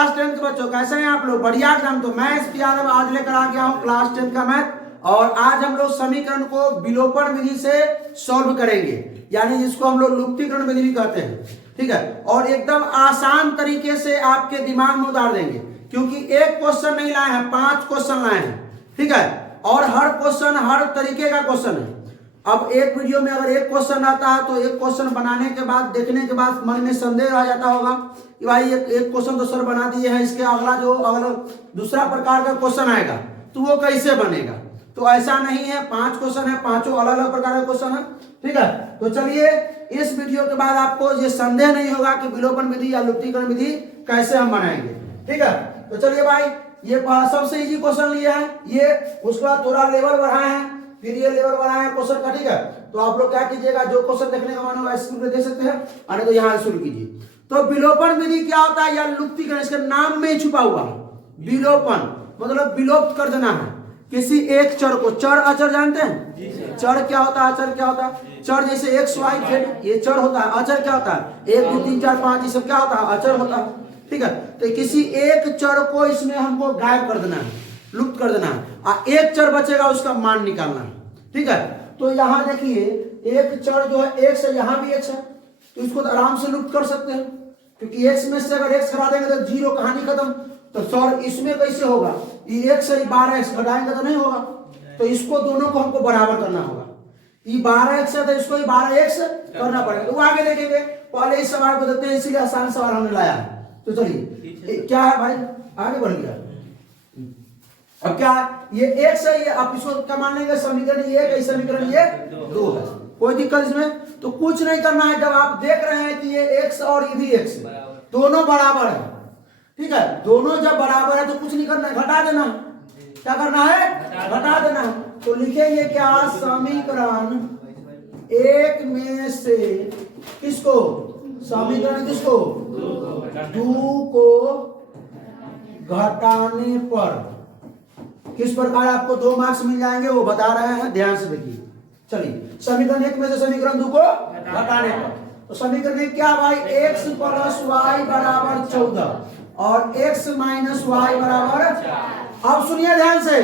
Class 10 के बच्चों, कैसे हैं आप लोग? बढ़िया एकदम। तो मैं एसपी यादव आज लेकर आ गया हूँ क्लास 10 का मैथ, और आज हम लोग समीकरण को विलोपन विधि से सॉल्व करेंगे, यानी जिसको हम लोग लुप्तीकरण विधि भी कहते हैं। ठीक है, और एकदम आसान तरीके से आपके दिमाग में उतार देंगे, क्योंकि एक क्वेश्चन नहीं लाए हैं, 5 क्वेश्चन लाए हैं। ठीक है, और हर क्वेश्चन हर तरीके का क्वेश्चन है। अब एक वीडियो में अगर एक क्वेश्चन आता है तो एक क्वेश्चन बनाने के बाद, देखने के बाद मन में संदेह आ जाता होगा कि भाई एक क्वेश्चन तो सर बना दिए हैं, इसके अगला जो अगला दूसरा प्रकार का क्वेश्चन आएगा तो वो कैसे बनेगा। तो ऐसा नहीं है, 5 क्वेश्चन है, पांचों अलग अलग प्रकार का क्वेश्चन है। ठीक है, तो चलिए इस वीडियो के बाद आपको ये संदेह नहीं होगा कि विलोपन विधि या लुप्तीकरण विधि कैसे हम बनाएंगे। ठीक है, तो चलिए भाई, ये सबसे इजी क्वेश्चन लिया है, ये उसके बाद थोड़ा लेवल बढ़ाए हैं, फिर ये लेवल बढ़ाए हैं क्वेश्चन का। ठीक है, तो आप लोग क्या कीजिएगा, जो क्वेश्चन देखने का मन होगा स्क्रीन पे देख सकते हैं, अरे तो यहाँ शुरू कीजिए। तो विलोपन विधि क्या होता है या लुप्तीकरण, इसके नाम में ही छुपा हुआ है। विलोपन मतलब विलोप कर देना है किसी एक चर को। चर अचर जानते हैं? चर क्या होता है, अचर क्या होता है? चर जैसे एक्स वाई जेड ये चर होता है। अचर क्या होता है? 1 2 3 4 5 ये सब क्या होता है? अचर होता है। ठीक है, तो किसी एक चर को इसमें हमको गायब कर देना है, लुप्त कर देना है, एक चर बचेगा उसका मान निकालना है। ठीक है, तो यहाँ देखिए एक चर जो है एक्स है, यहाँ भी एक्स है, तो इसको तो आराम से लुप्त कर सकते हैं, क्योंकि एक्स में से अगर एक्स हटा देंगे तो 0, कहानी खत्म। तो सर इसमें कैसे होगा, ये एक्स है 12x घटाएंगे तो नहीं होगा, तो इसको दोनों को हमको बराबर करना होगा। ये 12x है तो इसको 12x करना पड़ेगा। तो वो आगे देखेंगे, पहले इस सवाल को देखते हैं, इसीलिए आसान सवाल हमने लाया है। तो चलिए क्या है भाई, आगे बढ़ गया। अब क्या है, ये x है, ये आप इसको क्या मान लेंगे, समीकरण ये है, समीकरण ये 2 है, कोई दिक्कत इसमें तो कुछ नहीं करना है। जब आप देख रहे हैं कि ये x और ये भी x दोनों बराबर है, ठीक है, दोनों जब बराबर है तो कुछ नहीं करना है, घटा देना। क्या करना है? घटा देना। तो लिखेंगे क्या, समीकरण 1 में से किसको, समीकरण किसको 2 को घटाने पर किस प्रकार आपको 2 मार्क्स मिल जाएंगे वो बता रहे हैं, ध्यान से देखिए। चलिए समीकरण 1 में से समीकरण 2 को घटाने पर, तो समीकरण क्या भाई, x + y बराबर 14 और x - y बराबर। अब सुनिए ध्यान से,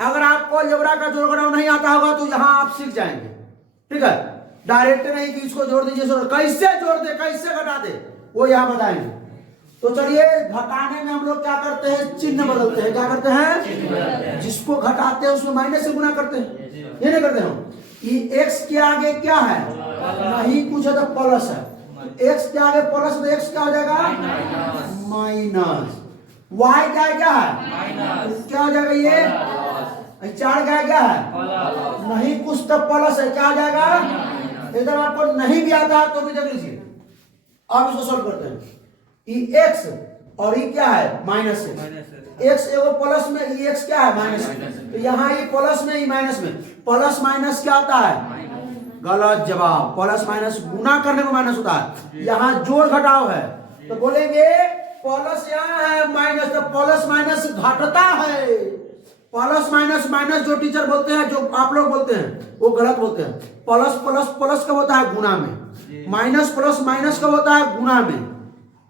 अगर आपको अलजेब्रा का जोड़ घटाव नहीं आता होगा तो यहां आप सीख जाएंगे। ठीक है, डायरेक्ट नहीं कि इसको जोड़ दीजिए, कैसे जोड़ दे कैसे घटा दे वो यहां बताएंगे। तो चलिए घटाने में हम लोग क्या करते हैं, चिन्ह बदलते हैं। क्या करते हैं? जिसको घटाते हैं उसमें माइनस से गुना करते हैं, ये नहीं करते हम। ये x के आगे क्या है, नहीं कुछ है तो प्लस है, x के आगे प्लस तो x क्या हो जाएगा, माइनस। y क्या है, क्या हो जाएगा, ये 4 क्या है, नहीं कुछ तो प्लस है, क्या हो जाएगा। एकदम आपको नहीं भी आता तो भी देख लीजिए। अब इसको सॉल्व करते हैं, ये x और ये क्या है, माइनस है। x एगो प्लस में, ये x क्या है, माइनस है। तो यहाँ ये प्लस में, ये माइनस में, प्लस माइनस क्या होता है, गलत जवाब। प्लस माइनस गुना करने में माइनस होता है, यहाँ जोड़ घटाव है, तो बोलेंगे प्लस यहाँ है, माइनस, तो प्लस माइनस घटता है। प्लस माइनस माइनस जो टीचर बोलते हैं, जो आप लोग बोलते हैं वो गलत बोलते हैं। प्लस प्लस प्लस कब होता है, गुना में। माइनस प्लस माइनस कब होता है, गुना में।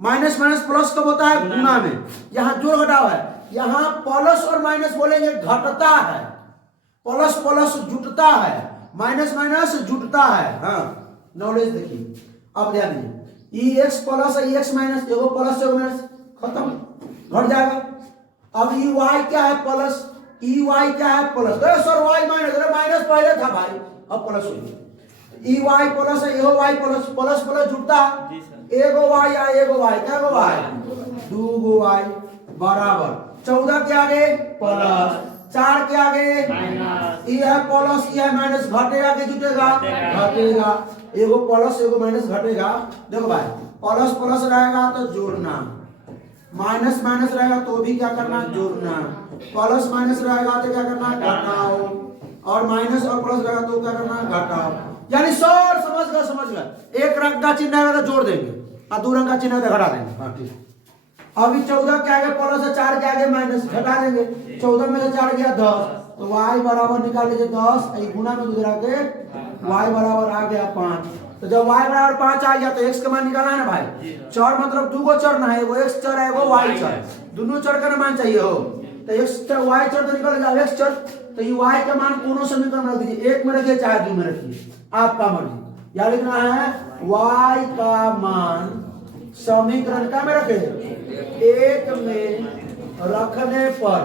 माइनस माइनस प्लस कब होता है, गुना में। यहाँ जोड़ घटाव है, यहाँ प्लस और माइनस बोलेंगे घटता है, प्लस प्लस जुटता है, माइनस माइनस जुटता है। हाँ, नॉलेज देखिए। अब ध्यान दीजिए, ई एक्स प्लस है, ई एक्स माइनस, एगो प्लस एगो माइनस, खत्म, घट जाएगा। अब ई वाई क्या है, प्लस, ई वाई क्या है, प्लस। सर वाई माइनस, अरे माइनस पहले था भाई, अब प्लस हो गया। ई वाई प्लस है, एगो वाई प्लस, प्लस प्लस जुटता है, एगो वाई या एगो वाई, क्या गो वाई, 2 गो वाई बराबर 14 के आगे प्लस, 4 के आगे ये है प्लस, ये है माइनस, घटेगा कि जुटेगा, घटेगा। एगो प्लस एगो माइनस घटेगा। देखो भाई, प्लस प्लस रहेगा तो जोड़ना, माइनस माइनस रहेगा तो भी क्या करना, जोड़ना। प्लस माइनस रहेगा तो क्या करना, घटाओ, और माइनस और प्लस रहेगा तो क्या करना, घटाओ। यानी सर समझ गए, एक रंग का चिन्ह आएगा तो जोड़ देंगे और 2 रंग का चिन्ह तो घटा देंगे। हाँ ठीक। अभी 14 के आगे प्लस है, 4 के आगे माइनस, घटा देंगे। 14 में से 4 गया 10, तो y बराबर निकाल लीजिए 10, गुना में गुजरा के y बराबर आ गया 5। तो जब y बराबर 5 आ गया तो x का मान निकालना है ना भाई। चर मतलब दो को चर ना है, एगो x चर है एगो y चर, दोनों चर का मान चाहिए हो। तो x चर y चर तो निकल जाए x चर, तो ये y का मान दोनों समीकरण में रख दीजिए, एक में रखिए चाहे दो में रखिए, आपका मर्जी। या लिखना है y का मान समीकरण क्या में रखे, एक में रखने पर,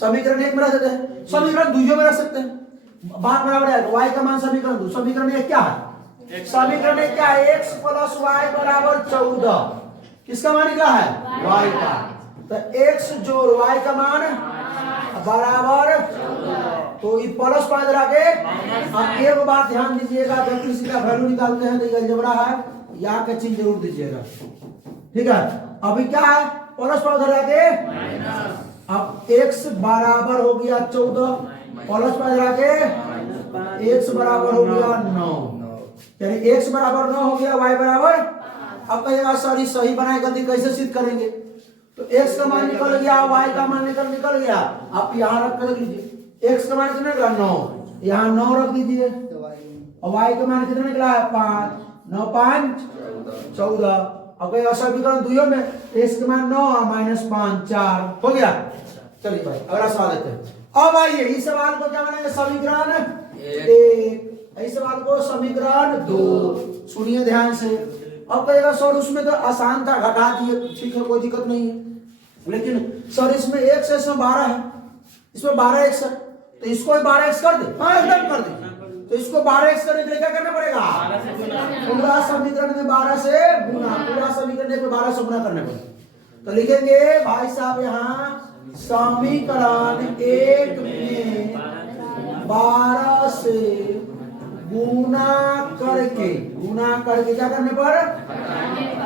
समीकरण एक में रख देते हैं, समीकरण दूसरे में रख सकते हैं, बात बराबर है। y का मान समीकरण दो, समीकरण एक क्या है, समीकरण एक क्या है, x प्लस y बराबर 14, किसका मान निकला है, y का। तो x जोड़ y का मान बराबर, तो ये प्लस 5 लगे। अब एक बात ध्यान दीजिएगा, जब किसी का वैल्यू निकालते हैं तो ये अलजेब्रा है, या का चिन्ह जरूर दीजिएगा, ठीक है। अभी क्या है, प्लस 5 लगे, अब x बराबर हो गया 14, प्लस 5 लगे, x बराबर हो गया 9, यानी x बराबर 9 हो गया, y बराबर। अब कहेगा सर सही बनाए गलती कैसे सिद्ध करेंगे, तो x का मान निकल गया, y का मान निकल गया, आप यहाँ रख कर लीजिए, x का मान कितना निकला 9, यहाँ 9 रख दीजिए, और y का मान कितना निकला है 5, 9 5 14। अब कहेगा समीकरण दुइयों में x का मान 9 माइनस 5 4 हो गया। चलिए भाई अगला सवाल लेते हैं। अब आइए इस सवाल को क्या बनाएंगे, समीकरण एक, इस सवाल को समीकरण 2। सुनिए ध्यान से। अब कहेगा सर उसमें तो आसान था, घटा दिए, ठीक है कोई दिक्कत नहीं है, लेकिन सर इसमें x है, इसमें 12 है, इसमें 12x है, तो इसको 12x कर दे, हाँ एकदम कर दे। तो इसको 12x करने के लिए क्या करना पड़ेगा, पूरा समीकरण में 12 से गुना, पूरा समीकरण में 12 से गुना करने पड़ेगा। तो लिखेंगे भाई साहब यहाँ समीकरण एक में 12 से गुना करके क्या करने पर,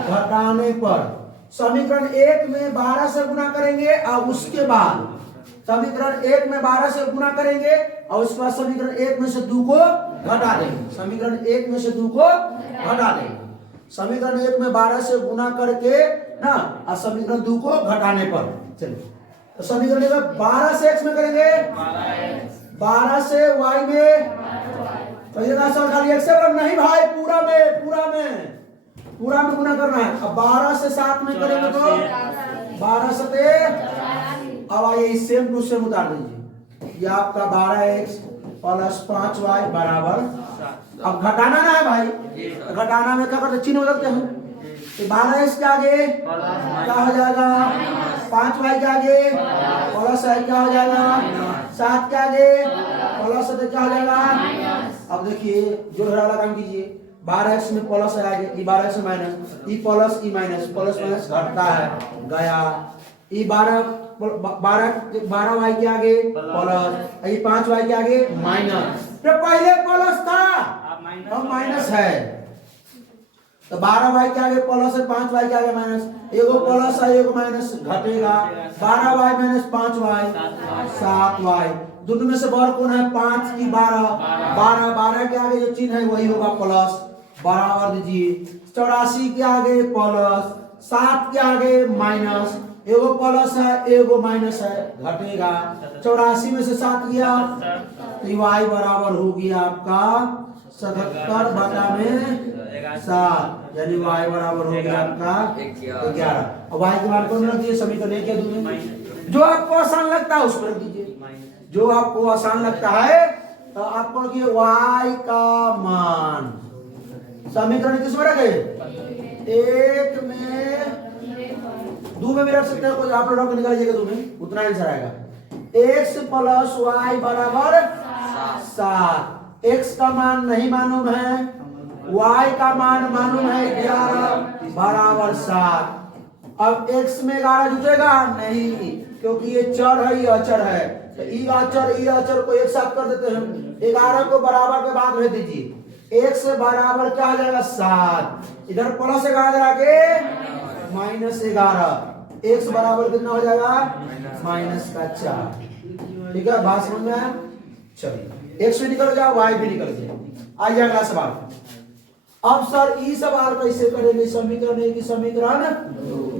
घटाने पर। समीकरण एक में 12 से गुना करेंगे और उसके बाद समीकरण एक में 12 से गुना करेंगे और उसके बाद समीकरण एक में से 2 को घटा देंगे, समीकरण एक में से 2 को घटा देंगे। समीकरण एक में 12 से गुना करके ना और समीकरण 2 को घटाने पर। चलिए तो समीकरण में 12 से x में करेंगे, 12 से y में, तो ये ना सर खाली x से नहीं भाई, पूरा में गुना करना है। अब 12 से 7 में करेंगे तो 12 से, अब आइए सेम टू सेम उतार दीजिए, ये आपका 12x प्लस 5y बराबर, अब घटाना ना है भाई, घटाना में क्या करते चिन्ह बदलते हैं, तो 12x के आगे क्या हो जाएगा, 5y के आगे प्लस है क्या हो जाएगा, 7 के आगे प्लस है क्या हो जाएगा। अब देखिए जो वाला काम कीजिए, 12x में प्लस है आगे, 12x में minus, E plus E minus, plus minus घटता है गया, ई 12y के आगे प्लस, ये 5y के आगे माइनस, तो पहले प्लस था अब माइनस है, तो 12y के आगे प्लस है, 5y के आगे माइनस, एगो प्लस है एगो माइनस घटेगा, 12y माइनस 5y 7y, दोनों में से बड़ा कौन है 5 की 12 के आगे जो चिन्ह है वही होगा प्लस, बराबर दीजिए। 84 के आगे प्लस, 7 के आगे माइनस, एगो प्लस है एगो माइनस है घटेगा, 84 में से 7 गया तो y बराबर हो गया आपका 77 बटा में 7, यानी y बराबर हो गया आपका 11। अब y के मान को रख दीजिए समीकरण एक या दो में, जो आपको आसान लगता है उस पर रख दीजिए, जो आपको आसान लगता है तो आपको रखिए y का मान, समीकरण किस में रखे, एक में, दो में भी रख सकते हैं, आप लोग निकालिएगा दो में, उतना आंसर आएगा। x प्लस y बराबर 7, x का मान नहीं मालूम है, y का मान मालूम है 11 बराबर 7। अब x में 11 जुटेगा नहीं, क्योंकि ये चर है ये अचर है, तो ई अचर को एक साथ कर देते हैं, 11 को बराबर के बाद भेज दीजिए, x बराबर क्या आ जाएगा 7, इधर प्लस 11 के माइनस 11, x बराबर कितना हो जाएगा माइनस का 4। ठीक है बात समझ में आया। चलिए x भी निकल गया y भी निकल गया। आइए अगला सवाल। अब सर ई सवाल कैसे करेंगे, समीकरण एक समीकरण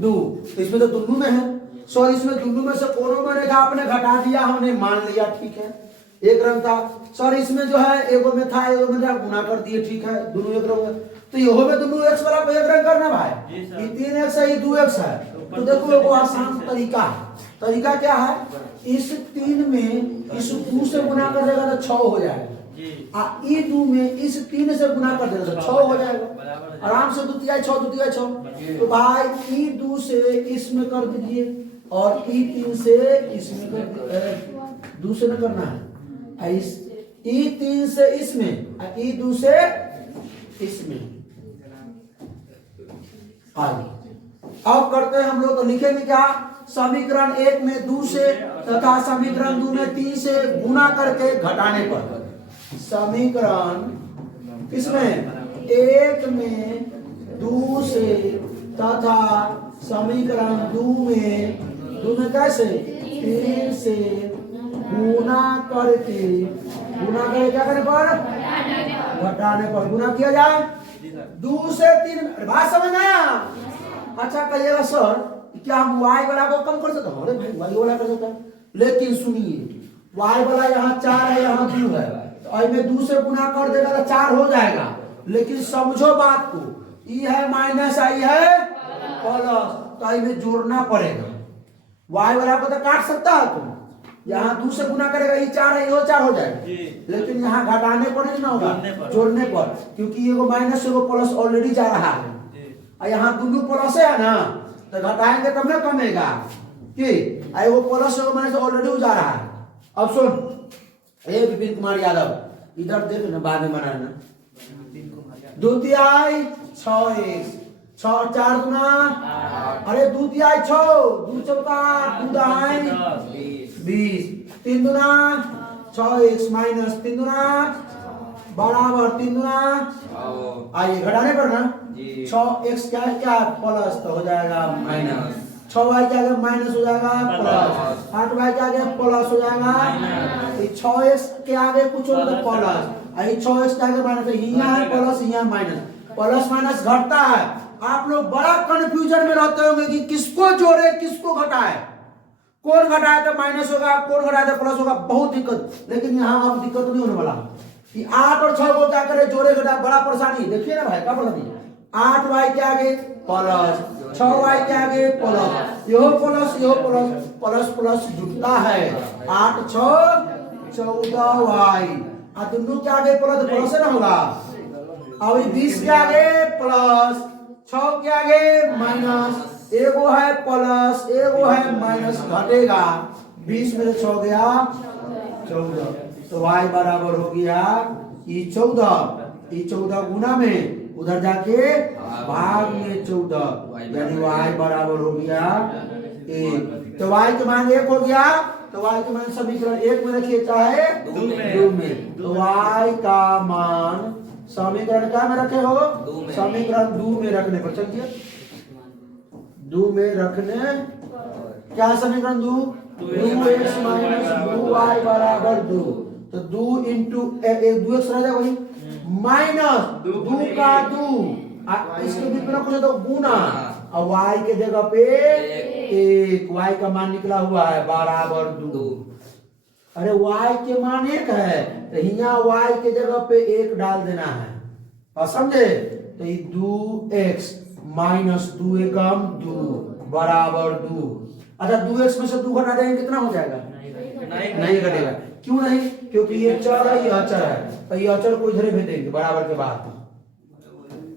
2, तो इसमें तो दोनों में है, सर इसमें दोनों में से कोनो में रेखा आपने घटा दिया हमने मान लिया, ठीक है, एक रंग था सर, इसमें जो है एगो में था एगो में था, गुना कर दिए, ठीक है दोनों एक रंग है। तो ये में दोनों एक्स वाला को एक रंग करना भाई, ये 3x है ये 2x है। तो देखो एगो आसान तरीका है, तरीका क्या है, इस 3 में इस 2 से गुना कर देगा तो 6 हो जाएगा, ई 2 में इस 3 से गुना कर देगा तो 6 हो जाएगा, आराम से 2 तिहाई 6। तो भाई ई 2 से इसमें कर दीजिए और ई 3 से इसमें कर दीजिए, 2 से न करना है, इस ई 3 से इसमें, ई 2 से इसमें। आगे अब करते हैं हम लोग, तो लिखेंगे क्या, समीकरण 1 में 2 से तथा समीकरण 2 में 3 से गुना करके घटाने पर, समीकरण किसमें 1 में 2 से तथा समीकरण 2 में कैसे 3 से गुना करके क्या करने पर, घटाने पर, गुना किया जाए 2 से 3। बात समझ में आया? अच्छा कहिएगा सर क्या हम y वाला को कम कर सकते हैं? अरे भाई y वाला कर सकते हैं, लेकिन सुनिए y वाला यहाँ 4 है यहाँ 2 है, तो आई में 2 से गुना कर देगा तो 4 हो जाएगा, लेकिन समझो बात को, ई है माइनस आई है प्लस, तो आई में जोड़ना पड़ेगा। y वाला को तो काट सकता है तुम, यहाँ 2 से गुना करेगा, ये 4 है ये 4 हो जाएगा, लेकिन यहाँ घटाने पर नहीं ना होगा, जोड़ने पर, क्योंकि ये माइनस एगो प्लस ऑलरेडी जा रहा है, और यहाँ दोनों प्लस है ना, तो घटाएंगे तब ना कमेगा कि एगो प्लस एगो माइनस ऑलरेडी जा रहा है। अब सुन ए विपिन कुमार यादव, इधर देख ना, बाद में बनाना, 2 तिहाई 6x, 6 4 गुना, अरे 2 तिहाई 6, 2 चौका 2 दहाई 20, 3 दुना 6x माइनस 3 दुना बराबर 3 दुना, आइए घटाने पर ना 6x क्या है, क्या प्लस, तो हो जाएगा माइनस, 6y के आगे माइनस हो जाएगा प्लस, 8y के आगे प्लस हो जाएगा, 6x के आगे कुछ हो तो प्लस, 6x के आगे माइनस, यहाँ है प्लस यहाँ माइनस, प्लस माइनस घटता है। आप लोग बड़ा कंफ्यूजन में रहते होंगे कि किसको जोड़े किसको घटाए, कौन घटाए तो माइनस होगा, कौन घटाए तो प्लस होगा, बहुत दिक्कत। लेकिन यहाँ अब दिक्कत नहीं होने वाला कि 8 और 6 को क्या करे, जोड़े घटाए, बड़ा परेशानी, देखिए ना भाई क्या परेशानी, 8y के आगे प्लस, 6y के आगे प्लस, यो प्लस प्लस प्लस जुटता है, 8 6 14y, दोनों के आगे प्लस, प्लस है ना होगा, और 20 के आगे प्लस, 6 के आगे माइनस, एगो है प्लस एगो है माइनस, घटेगा 20 में से 6 गया 14, तो y बराबर हो गया ई 14 गुना में उधर जाके भाग में 14, यानी y बराबर हो गया 1। तो y के मान 1 हो गया, तो y के मान समीकरण 1 में रखिए चाहे 2 में, तो y का मान समीकरण क्या में रखे हो, समीकरण 2 में रखने पर, चलिए 2 में रखने, क्या समीकरण 2x माइनस 2y बराबर 2, तो 2 इंटू 2x रह जाएगा वही, माइनस 2 का 2, इसके बीच में कुछ तो गुना, और y के जगह पे 1, y का मान निकला हुआ है बराबर 2। अरे y के मान 1 है, तो यहाँ y के जगह पे 1 डाल देना है, और समझे, तो ये 2x माइनस 2 एकम 2 बराबर 2। अच्छा 2x में से 2 घटा देंगे कितना हो जाएगा, नहीं घटेगा, क्यों नहीं, क्योंकि ये चर है ये अचर है, तो ये अचर को इधर भेज देंगे बराबर के बाद,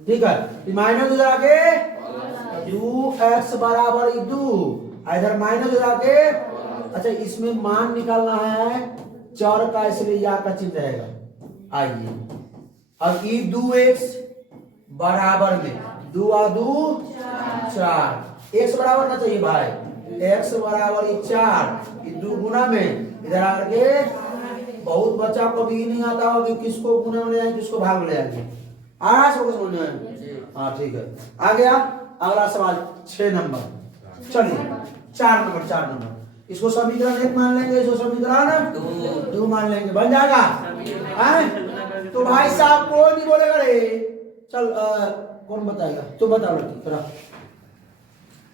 ठीक है, माइनस हो जाके 2x बराबर 2, इधर माइनस हो जाके, अच्छा इसमें मान निकालना है चर का, इसलिए या का चिन्ह रहेगा। आइए अब ई 2x बराबर में 2 आ 2 4, x बराबर ना चाहिए भाई, x बराबर 4, 2 गुना में इधर आके, बहुत बच्चा को भी नहीं आता होगा कि किसको गुना में ले आए किसको भाग में ले आए, आ सबको समझ में, हाँ ठीक है। आ गया अगला सवाल 6 नंबर, चलिए 4 नंबर, इसको समीकरण 1 मान लेंगे, इसको समीकरण 2 मान लेंगे, बन जाएगा, तो भाई साहब कोई नहीं बोलेगा रे, चल कौन बताएगा, तो बता लो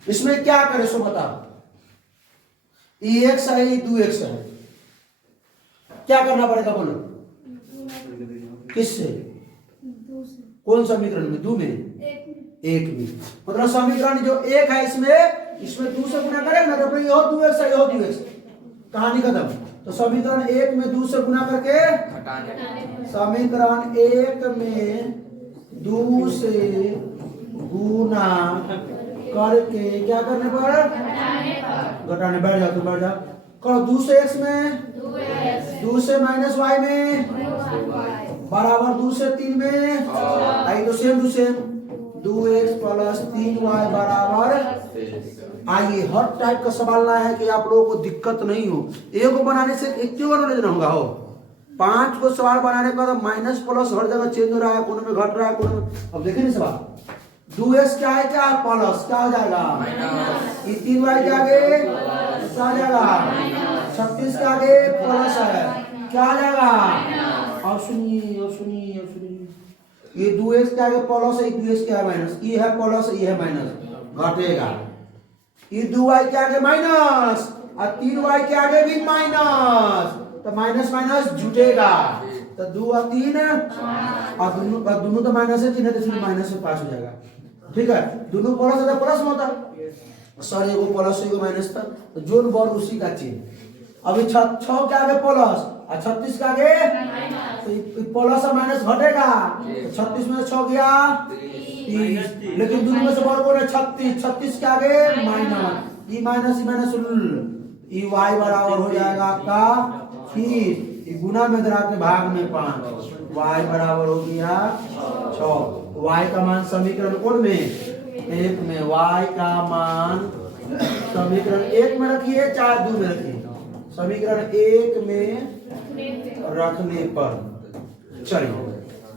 इसमें क्या करे, सो बता, ये x है ये 2x है, क्या करना पड़ेगा बोलो? किससे? कौन समीकरण में? 2 में, 1 में। मतलब समीकरण जो 1 है इसमें 2 से गुना करेंगे ना तो यह 2x है, यह 2x, कहानी खत्म। तो समीकरण 1 में 2 से गुना करके, समीकरण 1 में 2 से गुना करके क्या करने पर? घटाने। बैठ जाओ, तुम बैठ जाओ। करो 2 से x में, 2 से माइनस y में, बराबर 2 से 3 में, आई तो same to same 2x plus 3y बराबर। आइए हर टाइप का सवाल ना है कि आप लोगों को दिक्कत नहीं हो। एक को बनाने से एक क्यों नॉलेज ना होगा? हो 5 को सवाल बनाने का तो माइनस प्लस हर जगह चेंज हो रहा है, कोनो में घट रहा है, कोनो में। अब देखिए सवाल 2x क्या है, क्या प्लस, क्या हो जाएगा माइनस, ये 3y के आगे क्या हो जाएगा 36 के आगे प्लस है, क्या हो जाएगा? अब सुनिए, अब सुनिए, अब सुनिए, ये 2x के आगे प्लस है, 2x के आगे माइनस, ये है प्लस, ये है माइनस, घटेगा। ये 2y के आगे माइनस और 3y के आगे भी माइनस, तो माइनस माइनस जुटेगा, तो 2 और 3 और दोनों तो माइनस है, 3 है तो इसमें माइनस से पास हो जाएगा। ठीक है, दोनों प्लस है तो प्लस में होता, सॉरी एगो प्लस एगो माइनस था, तो जोन बॉल उसी का चिन्ह। अभी 6 के आगे प्लस और 36 के आगे तो प्लस और माइनस घटेगा, तो 36 में 6 गया 30, लेकिन दोनों में से बड़ा कौन है? 36, 36 के आगे माइनस, ये माइनस ये y बराबर हो जाएगा आपका 30, गुना में धरा के भाग में 5, y बराबर हो गया 6। y का मान समीकरण कौन में? 1 में। y का मान समीकरण 1 में रखिए चाहे 2 में रखिए, समीकरण 1 में रखने पर चलिए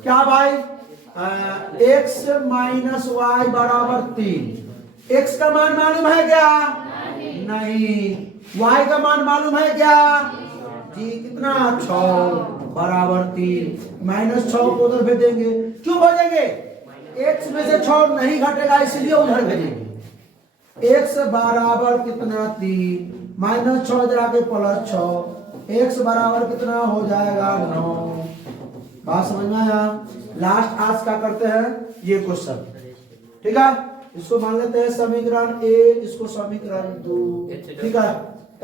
क्या भाई, x माइनस वाई बराबर 3। x का मान मालूम है क्या? नहीं। y का मान मालूम है क्या जी? कितना? 6 बराबर 3, माइनस 6 को उधर भेजेंगे। क्यों भेजेंगे? x में से 6 नहीं घटेगा इसलिए उधर भेजेंगे। x बराबर कितना? 3, माइनस 6 इधर आके प्लस 6, x बराबर कितना हो जाएगा? 9। बात समझ में आया? लास्ट आज क्या करते हैं ये क्वेश्चन, ठीक है, इसको मान लेते हैं समीकरण 1, इसको समीकरण 2, ठीक है,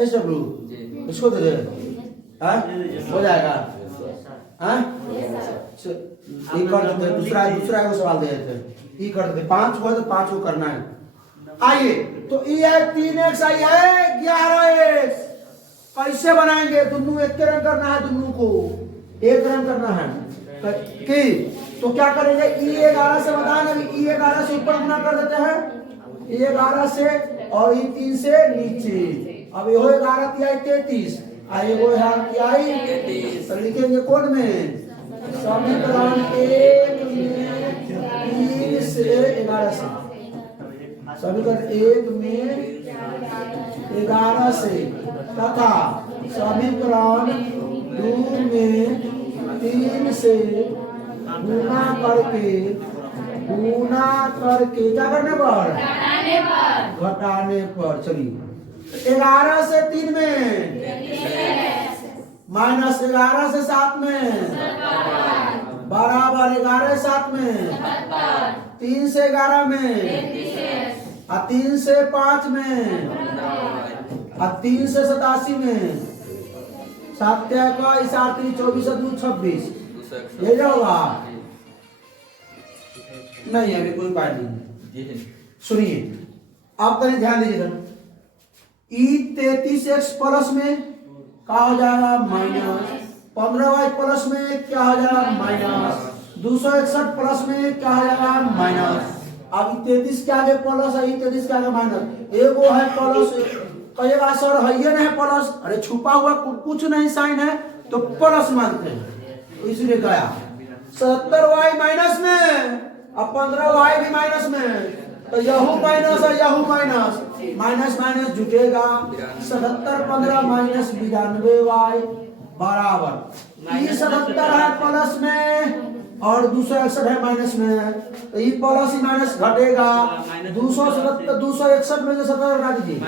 SW इसको दे दे, हो जाएगा। ये कर देते हैं, दूसरा को सवाल दे देते हैं, ये कर देते 5 को है तो 5 को करना है। आइए तो ये है 3x, आई है 11x, कैसे बनाएंगे? दोनों एक रंग करना है, दोनों को एक रंग करना है कि तो क्या करेंगे? E11 से बताना, E11 से ऊपर गुना कर देते हैं, E11 से, और E3 से नीचे। अब ये 11 तिहाई 33, आइए वो तिहाई 33, तो लिखेंगे कौन में? समीकरण 1 में 3 से 11 से, समीकरण 1 में 11 से, तथा समीकरण 2 में 3 से गुना करके क्या करने पर? घटाने पर। चलिए 11 से 3 में, माइनस 11 से 7 में, बराबर 11 7 में, 3 से 11 में, और 3 से 5 में, और 3 से 87 में, 7 का 24 2 26, ये जो होगा नहीं, अभी कोई उपाय नहीं। सुनिए आप कहीं ध्यान दीजिए, E33x प्लस में क्या हो जाएगा? माइनस 15y प्लस में क्या हो जाएगा? माइनस 261 प्लस में क्या हो जाएगा? माइनस। अब 33 के आगे प्लस है, 33 के आगे माइनस, एगो है प्लस, कहेगा सर है ये नहीं प्लस, अरे छुपा हुआ कुछ नहीं साइन है तो प्लस मानते हैं, इसलिए गया 70y माइनस में, अब 15y भी माइनस में, तो यहू माइनस और यहू माइनस, माइनस माइनस जुटेगा, 77 15 माइनस 92y बराबर, ये 77 है प्लस में और 261 है माइनस में, तो ये प्लस ही माइनस घटेगा, 261 में से 70 घटा दीजिए,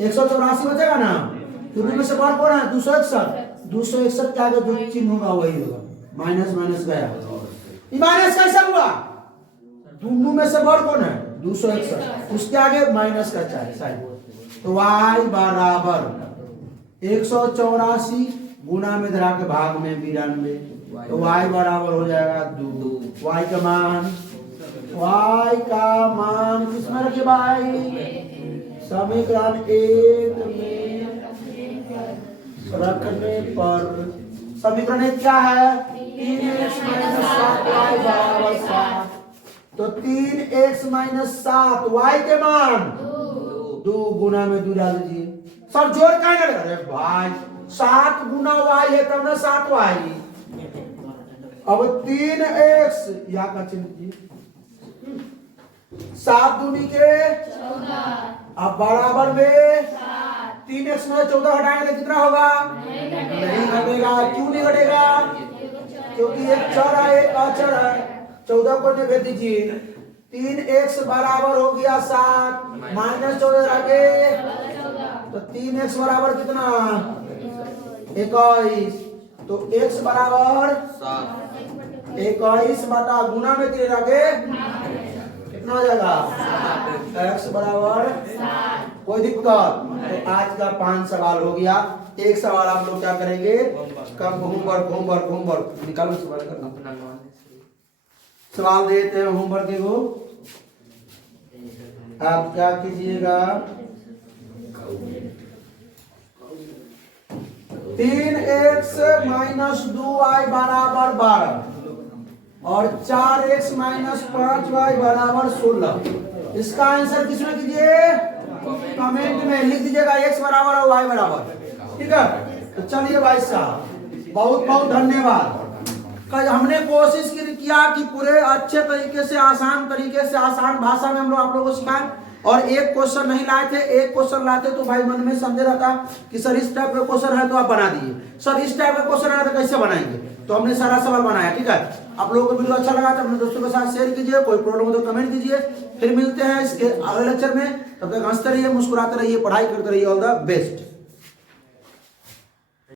184 बचेगा ना, दोनों में से बाहर कौन है? 261, 261 के आगे जो चिन्ह होगा वही होगा, माइनस माइनस गया। ये माइनस कैसा हुआ? दोनों में से बड़ कौन है? 261, उसके आगे माइनस का चाहिए साइन। तो y बराबर 184 गुना में धरा के भाग में 92, तो y बराबर हो जाएगा 2। y का मान किसमें रखिए भाई? समीकरण 1 में रखने पर समीकरण 1 क्या है? 3x - 7y बराबर 7। तो 3x - 7y के मान 2 गुना में 2 डाल दीजिए। सर जोड़ क्या है? अरे भाई 7 गुना y है तब ना 7y। अब 3x या का चिन्ह कीजिए, 7 दूनी के 14, अब बराबर में 3x में 14 हटाएंगे तो कितना होगा? नहीं घटेगा। क्यों नहीं घटेगा? क्योंकि एक चर है एक अचर है। 14 को निभे दीजिए, 3x बराबर हो गया 7 माइनस 14 रखे तो 3x बराबर कितना? 21। तो x बराबर 21 बटा गुना में 3 रखे कितना हो जाएगा? x बराबर 7। कोई दिक्कत? तो आज का 5 सवाल हो गया। एक सवाल आप लोग क्या करेंगे? कब होमवर्क निकालो सवाल करना। सवाल देते हैं होमवर्क को, आप क्या कीजिएगा? 3x - 2y बराबर 12 और 4x - 5y बराबर 16। इसका आंसर किसमें कीजिए? कमेंट में लिख दीजिएगा, x बराबर और y बराबर। ठीक है, तो चलिए भाई साहब बहुत बहुत धन्यवाद। कल हमने कोशिश किया कि पूरे अच्छे तरीके से आसान तरीके से आसान भाषा में हम लोग आप लोगों को सिखाएं, और एक क्वेश्चन नहीं लाए थे, एक क्वेश्चन लाते तो भाई मन में संदेह रहता कि सर इस टाइप का क्वेश्चन है तो आप बना दिए, सर इस टाइप का क्वेश्चन है तो कैसे बनाएंगे। तो हमने सारा सवाल बनाया। ठीक है, आप लोगों को वीडियो अच्छा लगा तो अपने दोस्तों के साथ शेयर कीजिए, कोई प्रॉब्लम हो तो कमेंट कीजिए। फिर मिलते हैं इसके अगले लेक्चर में, तब तक हंसते रहिए, मुस्कुराते रहिए, पढ़ाई करते रहिए। All the best.